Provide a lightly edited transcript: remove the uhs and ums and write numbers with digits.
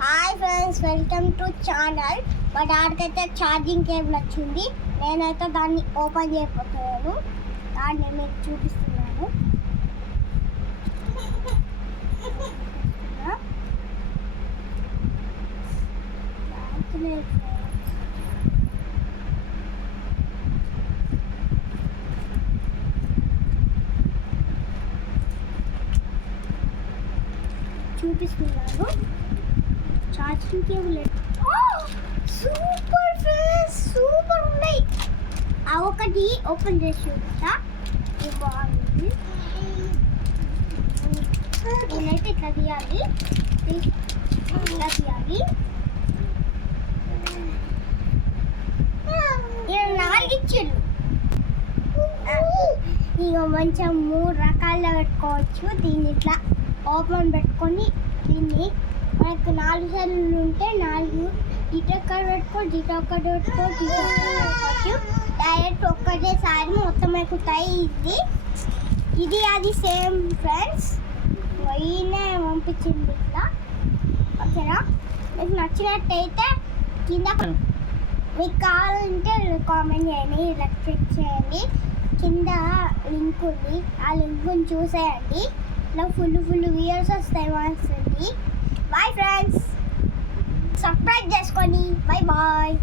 Hi friends, welcome to channel. మా డాడీకైతే charging cable వచ్చింది. నేనైతే దాన్ని ఓపెన్ చేయబోతున్నాను. దాన్ని మీకు చూపిస్తున్నాను. చూపిస్తున్నాను charging cable. Super friends, super ఉన్నాయి. ఆ ఒకటి ఓపెన్ చేసి చూపిస్తా. బాగుంది. నేనైతే ఇట్లా తీయాలి, ఇలా తీయాలి. నాలుగు ఇచ్చాడు. ఇక మంచిగా 3 రకాలుగా పెట్టుకోవచ్చు. దీన్ని ఇట్లా ఓపెన్ పెట్టుకొని దీన్ని మనకు 4 సార్లు ఉంటే 4 ఇటొక్కటి పెట్టుకోవచ్చు, ఇటొక్కటి పెట్టుకోవచ్చు, ఇటొక్కటి పెట్టుకోవచ్చు. డైరెక్ట్ ఒక్కటేసారి మొత్తం ఎక్కుతాయి. ఇది అది సేమ్ ఫ్రెండ్స్. ఈయనే పంపించింది ఇట్లా. ఓకేనా? మీకు నచ్చినట్టయితే కింద మీకు కావాలంటే కామెంట్ చేయండి, క్లిక్ చేయండి. కింద లింక్ ఉంది, ఆ లింక్ని చూసేయండి. ఇలా ఫుల్ వీడియోస్ వస్తాయి వస్తుంది. బాయ్ ఫ్రెండ్స్, సబ్స్క్రైబ్ చేసుకోండి. బాయ్.